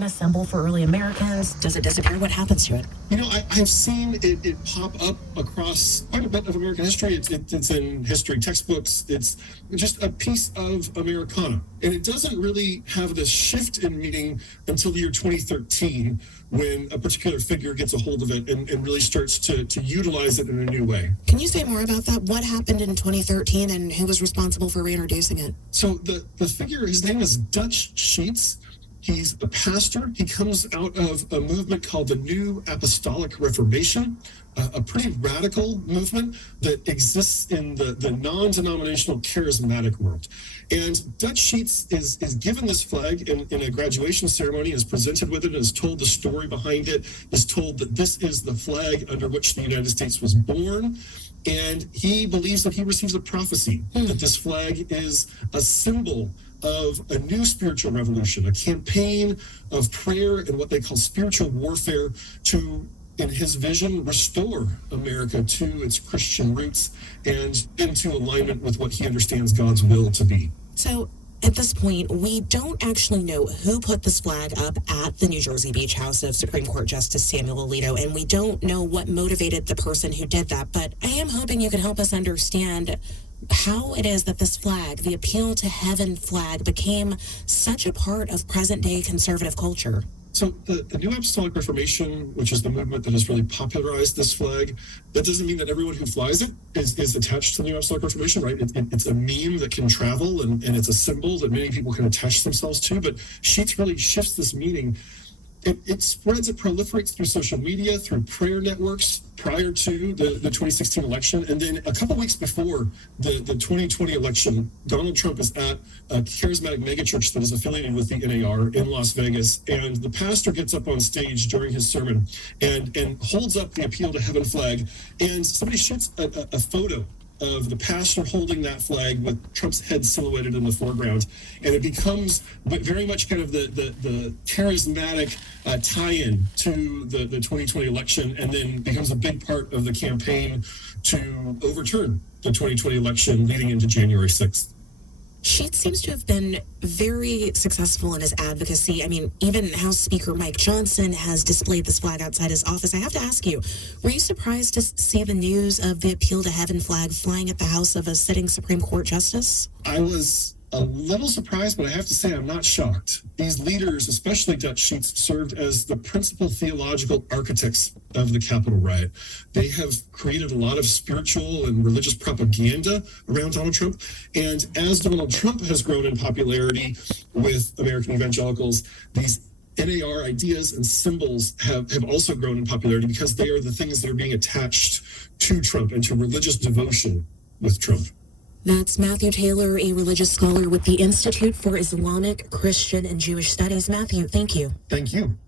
A symbol for early Americans? Does it disappear? What happens to it? I've seen it pop up across quite a bit of American history. It's in history textbooks. It's just a piece of Americana. And it doesn't really have this shift in meaning until the year 2013, when a particular figure gets a hold of it and really starts to utilize it in a new way. Can you say more about that? What happened in 2013 and who was responsible for reintroducing it? So the figure, his name is Dutch Sheets. He's a pastor. He comes out of a movement called the New Apostolic Reformation, a pretty radical movement that exists in the non-denominational charismatic world. And Dutch Sheets is given this flag in a graduation ceremony, is presented with it, is told the story behind it, is told that this is the flag under which the United States was born. And he believes that he receives a prophecy, that this flag is a symbol of a new spiritual revolution, a campaign of prayer and what they call spiritual warfare to, in his vision, restore America to its Christian roots and into alignment with what he understands God's will to be. So at this point, we don't actually know who put this flag up at the New Jersey Beach House of Supreme Court Justice Samuel Alito, and we don't know what motivated the person who did that, but I am hoping you can help us understand how it is that this flag, the Appeal to Heaven flag, became such a part of present-day conservative culture. So the New Apostolic Reformation, which is the movement that has really popularized this flag, that doesn't mean that everyone who flies it is attached to the New Apostolic Reformation, right? It's a meme that can travel, and it's a symbol that many people can attach themselves to, but Sheets really shifts this meaning. It spreads, it proliferates through social media, through prayer networks prior to the 2016 election. And then a couple weeks before the 2020 election, Donald Trump is at a charismatic megachurch that is affiliated with the NAR in Las Vegas. And the pastor gets up on stage during his sermon and holds up the Appeal to Heaven flag. And somebody shoots a photo of the pastor holding that flag with Trump's head silhouetted in the foreground. And it becomes very much kind of the charismatic tie-in to the 2020 election, and then becomes a big part of the campaign to overturn the 2020 election leading into January 6th. Sheets seems to have been very successful in his advocacy. I mean, even House Speaker Mike Johnson has displayed this flag outside his office. I have to ask you, were you surprised to see the news of the Appeal to Heaven flag flying at the house of a sitting Supreme Court justice? I was a little surprised, but I have to say I'm not shocked. These leaders, especially Dutch Sheets, served as the principal theological architects of the Capitol riot. They have created a lot of spiritual and religious propaganda around Donald Trump. And as Donald Trump has grown in popularity with American evangelicals, these NAR ideas and symbols have also grown in popularity because they are the things that are being attached to Trump and to religious devotion with Trump. That's Matthew Taylor, a religious scholar with the Institute for Islamic, Christian, and Jewish Studies. Matthew, thank you. Thank you.